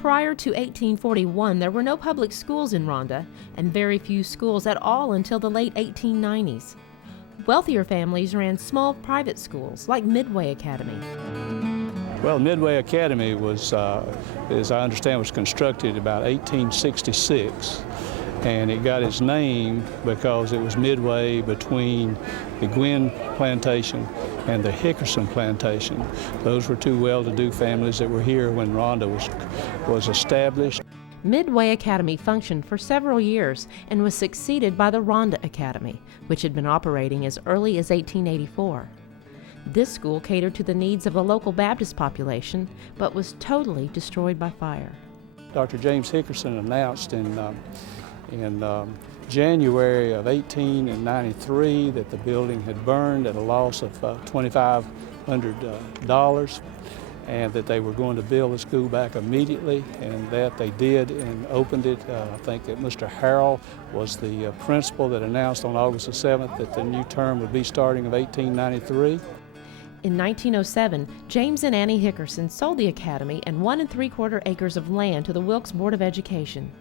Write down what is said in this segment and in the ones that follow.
Prior to 1841, there were no public schools in Ronda, and very few schools at all until the late 1890s. Wealthier families ran small private schools like Midway Academy. Well, Midway Academy was, as I understand, was constructed about 1866, and it got its name because it was midway between the Gwynn plantation and the Hickerson plantation. Those were two well-to-do families that were here when Ronda was established. Midway Academy functioned for several years and was succeeded by the Ronda Academy, which had been operating as early as 1884. This school catered to the needs of the local Baptist population, but was totally destroyed by fire. Dr. James Hickerson announced in January of 1893 that the building had burned at a loss of $2,500, and that they were going to build the school back immediately, and that they did and opened it. I think that Mr. Harrell was the principal that announced on August the 7th that the new term would be starting of 1893. In 1907, James and Annie Hickerson sold the academy and 1 3/4 acres of land to the Wilkes Board of Education.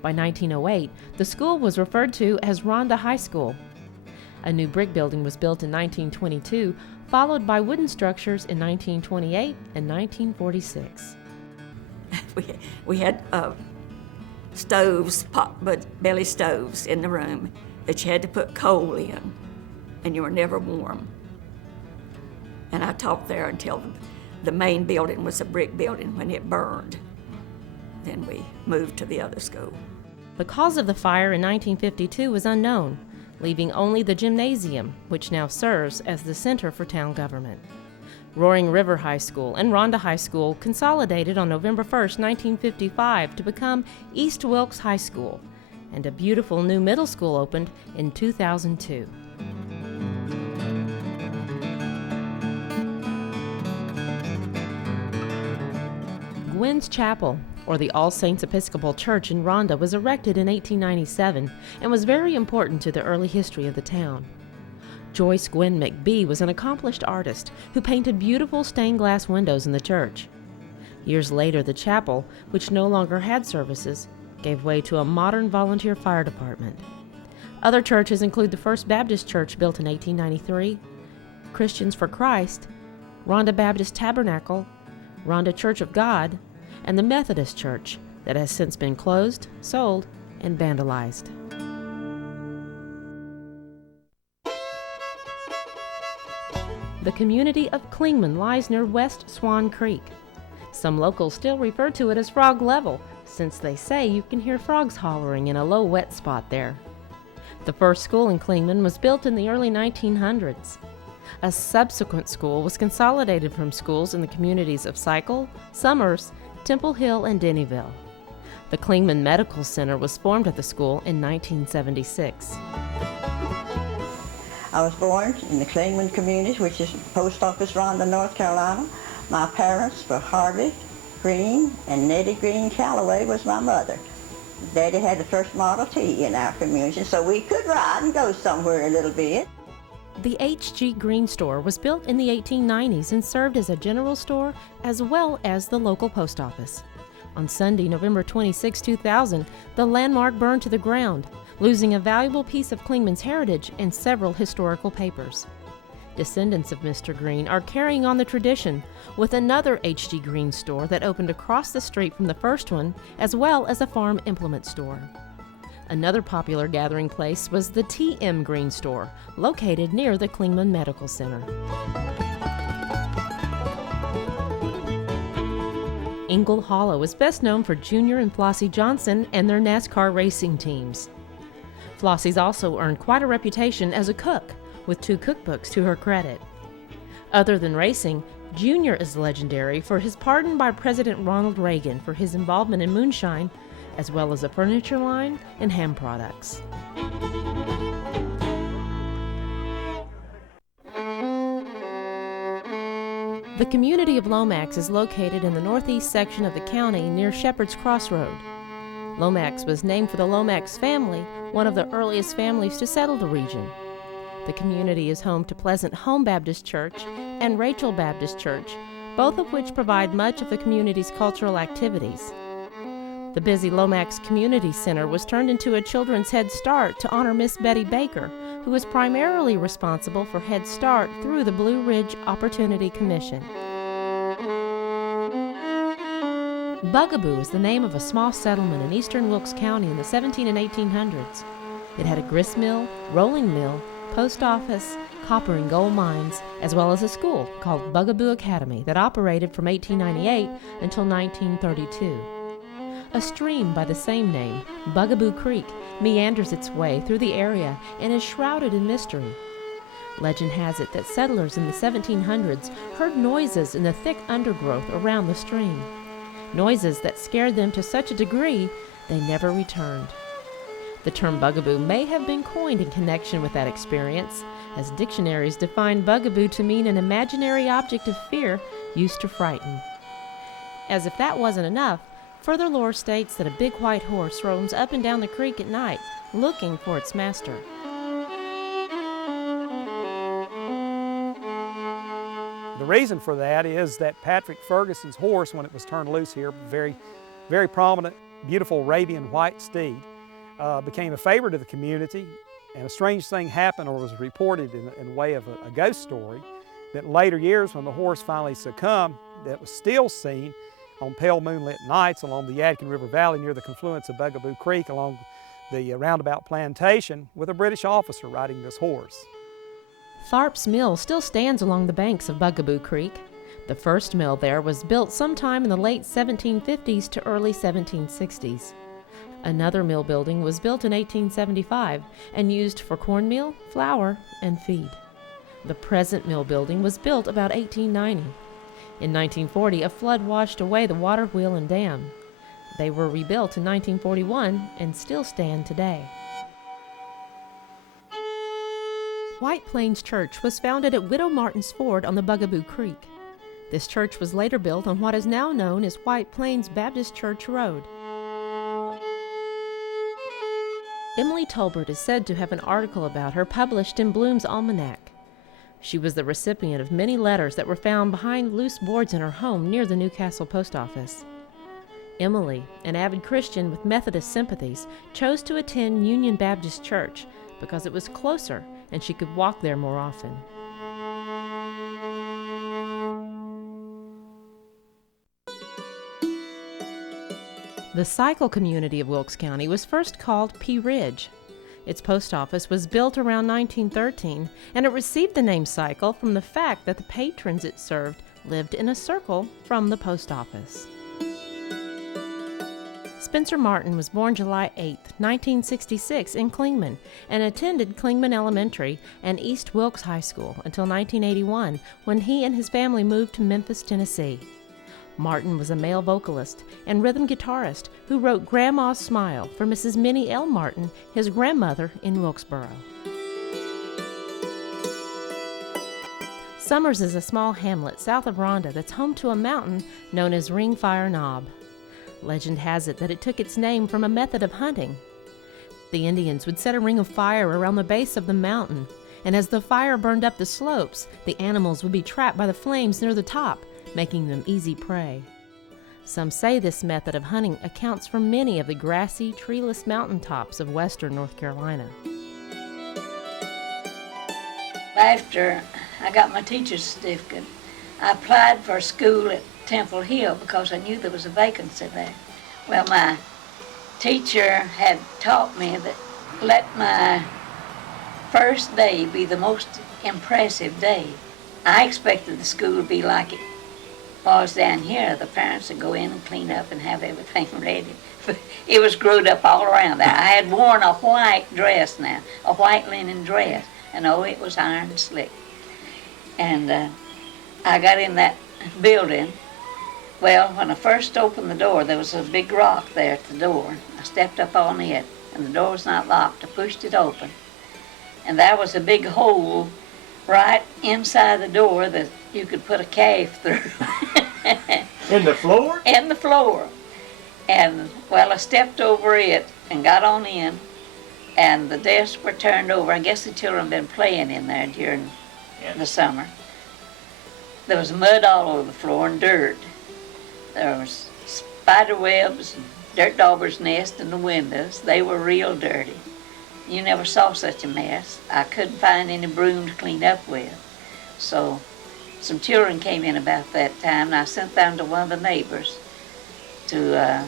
By 1908, the school was referred to as Ronda High School. A new brick building was built in 1922, followed by wooden structures in 1928 and 1946. We had stoves, pot-belly stoves in the room that you had to put coal in, and you were never warm. And I taught there until the main building was a brick building when it burned. Then we moved to the other school. The cause of the fire in 1952 was unknown, leaving only the gymnasium, which now serves as the center for town government. Roaring River High School and Ronda High School consolidated on November 1st, 1955 to become East Wilkes High School, and a beautiful new middle school opened in 2002. Gwynn's Chapel, or the All Saints Episcopal Church in Ronda, was erected in 1897 and was very important to the early history of the town. Joyce Gwynn McBee was an accomplished artist who painted beautiful stained glass windows in the church. Years later, the chapel, which no longer had services, gave way to a modern volunteer fire department. Other churches include the First Baptist Church built in 1893, Christians for Christ, Ronda Baptist Tabernacle, Ronda Church of God, and the Methodist Church that has since been closed, sold, and vandalized. The community of Clingman lies near West Swan Creek. Some locals still refer to it as Frog Level, since they say you can hear frogs hollering in a low wet spot there. The first school in Clingman was built in the early 1900s. A subsequent school was consolidated from schools in the communities of Cycle, Summers, Temple Hill, and Dennyville. The Clingman Medical Center was formed at the school in 1976. I was born in the Clingman community, which is Post Office, Ronda, North Carolina. My parents were Harvey Green and Nettie Green Calloway was my mother. Daddy had the first Model T in our community, so we could ride and go somewhere a little bit. The H.G. Green store was built in the 1890s and served as a general store as well as the local post office. On Sunday, November 26, 2000, the landmark burned to the ground, losing a valuable piece of Clingman's heritage and several historical papers. Descendants of Mr. Green are carrying on the tradition with another H.G. Green store that opened across the street from the first one, as well as a farm implement store. Another popular gathering place was the T.M. Green store, located near the Clingman Medical Center. Ingle Hollow is best known for Junior and Flossie Johnson and their NASCAR racing teams. Flossie's also earned quite a reputation as a cook, with 2 cookbooks to her credit. Other than racing, Junior is legendary for his pardon by President Ronald Reagan for his involvement in moonshine, as well as a furniture line and ham products. The community of Lomax is located in the northeast section of the county near Shepherd's Crossroad. Lomax was named for the Lomax family, one of the earliest families to settle the region. The community is home to Pleasant Home Baptist Church and Rachel Baptist Church, both of which provide much of the community's cultural activities. The busy Lomax Community Center was turned into a children's Head Start to honor Miss Betty Baker, who was primarily responsible for Head Start through the Blue Ridge Opportunity Commission. Bugaboo is the name of a small settlement in eastern Wilkes County in the 1700s and 1800s. It had a grist mill, rolling mill, post office, copper and gold mines, as well as a school called Bugaboo Academy that operated from 1898 until 1932. A stream by the same name, Bugaboo Creek, meanders its way through the area and is shrouded in mystery. Legend has it that settlers in the 1700s heard noises in the thick undergrowth around the stream. Noises that scared them to such a degree they never returned. The term bugaboo may have been coined in connection with that experience, as dictionaries define bugaboo to mean an imaginary object of fear used to frighten. As if that wasn't enough, further lore states that a big white horse roams up and down the creek at night, looking for its master. The reason for that is that Patrick Ferguson's horse, when it was turned loose here, very, very prominent, beautiful Arabian white steed, became a favorite of the community, and a strange thing happened or was reported in the way of a ghost story, that in later years when the horse finally succumbed, that was still seen on pale moonlit nights along the Yadkin River Valley near the confluence of Bugaboo Creek along the roundabout plantation with a British officer riding this horse. Tharp's Mill still stands along the banks of Bugaboo Creek. The first mill there was built sometime in the late 1750s to early 1760s. Another mill building was built in 1875 and used for cornmeal, flour, and feed. The present mill building was built about 1890. In 1940, a flood washed away the water wheel and dam. They were rebuilt in 1941 and still stand today. White Plains Church was founded at Widow Martin's Ford on the Bugaboo Creek. This church was later built on what is now known as White Plains Baptist Church Road. Emily Tolbert is said to have an article about her published in Bloom's Almanac. She was the recipient of many letters that were found behind loose boards in her home near the Newcastle post office. Emily, an avid Christian with Methodist sympathies, chose to attend Union Baptist Church because it was closer and she could walk there more often. The Cycle community of Wilkes County was first called Pea Ridge. Its post office was built around 1913, and it received the name Cycle from the fact that the patrons it served lived in a circle from the post office. Spencer Martin was born July 8, 1966 in Clingman and attended Clingman Elementary and East Wilkes High School until 1981 when he and his family moved to Memphis, Tennessee. Martin was a male vocalist and rhythm guitarist who wrote Grandma's Smile for Mrs. Minnie L. Martin, his grandmother in Wilkesboro. Summers is a small hamlet south of Ronda that's home to a mountain known as Ringfire Knob. Legend has it that it took its name from a method of hunting. The Indians would set a ring of fire around the base of the mountain, and as the fire burned up the slopes, the animals would be trapped by the flames near the top, making them easy prey. Some say this method of hunting accounts for many of the grassy, treeless mountaintops of western North Carolina. After I got my teacher's certificate, I applied for a school at Temple Hill because I knew there was a vacancy there. Well, my teacher had taught me that let my first day be the most impressive day. I expected the school to be like it was down here. The parents would go in and clean up and have everything ready. But it was screwed up all around there. I had worn a white dress now, a white linen dress, and oh, it was iron slick. And I got in that building. Well, when I first opened the door, there was a big rock there at the door. I stepped up on it, and the door was not locked. I pushed it open, and there was a big hole right inside the door that you could put a calf through. In the floor? In the floor. And, well, I stepped over it and got on in, and the desks were turned over. I guess the children had been playing in there during the summer. There was mud all over the floor and dirt. There was spider webs and dirt dauber's nest in the windows. They were real dirty. You never saw such a mess. I couldn't find any broom to clean up with. So some children came in about that time, and I sent them to one of the neighbors to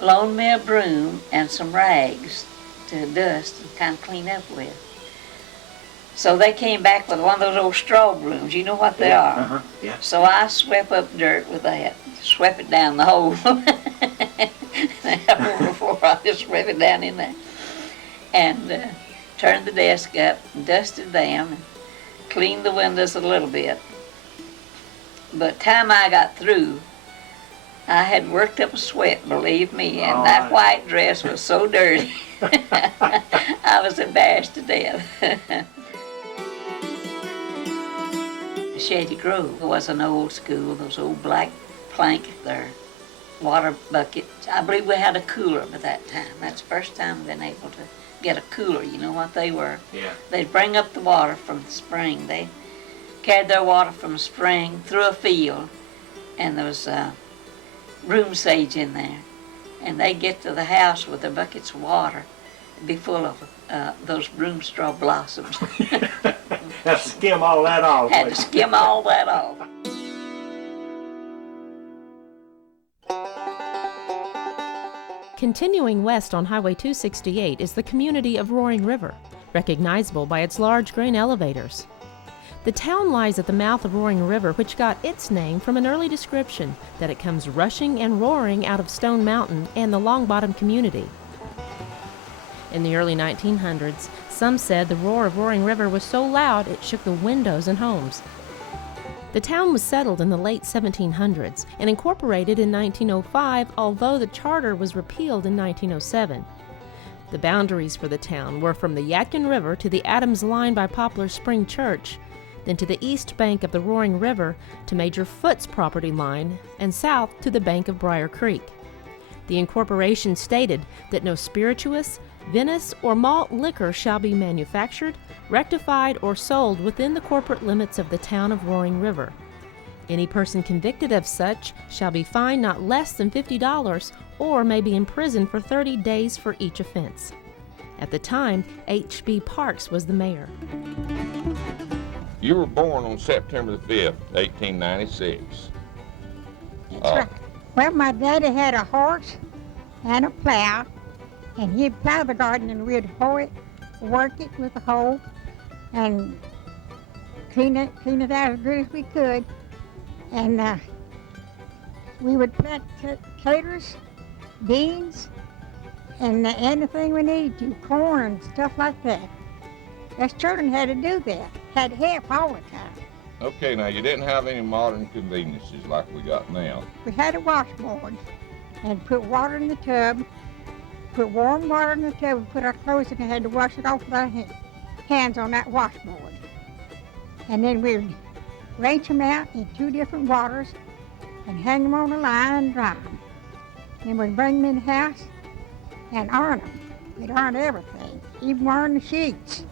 loan me a broom and some rags to dust and kind of clean up with. So they came back with one of those old straw brooms. You know what they are? Yeah. So I swept up dirt with that, swept it down the hole. Before I just swept it down in there. And turned the desk up and dusted them and cleaned the windows a little bit. But time I got through, I had worked up a sweat, believe me, and that white dress was so dirty. I was embarrassed to death. Shady Grove was an old school, those old black plank there, water bucket. I believe we had a cooler by that time. That's the first time I've been able to get a cooler. You know what they were? Yeah. They'd bring up the water from the spring. They carried their water from a spring through a field, and there was broom sage in there. And they'd get to the house with their buckets of water. It'd be full of those broom straw blossoms. Had to skim all that off. Had to skim all that off. Continuing west on Highway 268 is the community of Roaring River, recognizable by its large grain elevators. The town lies at the mouth of Roaring River, which got its name from an early description that it comes rushing and roaring out of Stone Mountain and the Long Bottom community. In the early 1900s, some said the roar of Roaring River was so loud it shook the windows in homes. The town was settled in the late 1700s and incorporated in 1905, although the charter was repealed in 1907. The boundaries for the town were from the Yadkin River to the Adams Line by Poplar Spring Church, then to the east bank of the Roaring River to Major Foot's property line, and south to the bank of Briar Creek. The incorporation stated that no spirituous, vinous, or malt liquor shall be manufactured, rectified, or sold within the corporate limits of the town of Roaring River. Any person convicted of such shall be fined not less than $50 or may be imprisoned for 30 days for each offense. At the time, H.B. Parks was the mayor. You were born on September the 5th, 1896. That's right. Well, my daddy had a horse and a plow, and he'd plow the garden and we'd hoe it, work it with a hoe, and clean it out as good as we could. And we would plant taters, beans, and anything we needed to, corn and stuff like that. Us children had to do that, had to help all the time. Okay, now you didn't have any modern conveniences like we got now. We had a washboard and put water in the tub, put warm water in the tub and put our clothes in and had to wash it off with our hands on that washboard. And then we'd range them out in 2 different waters and hang them on the line and dry them. Then we'd bring them in the house and iron them. We'd iron everything, even iron the sheets.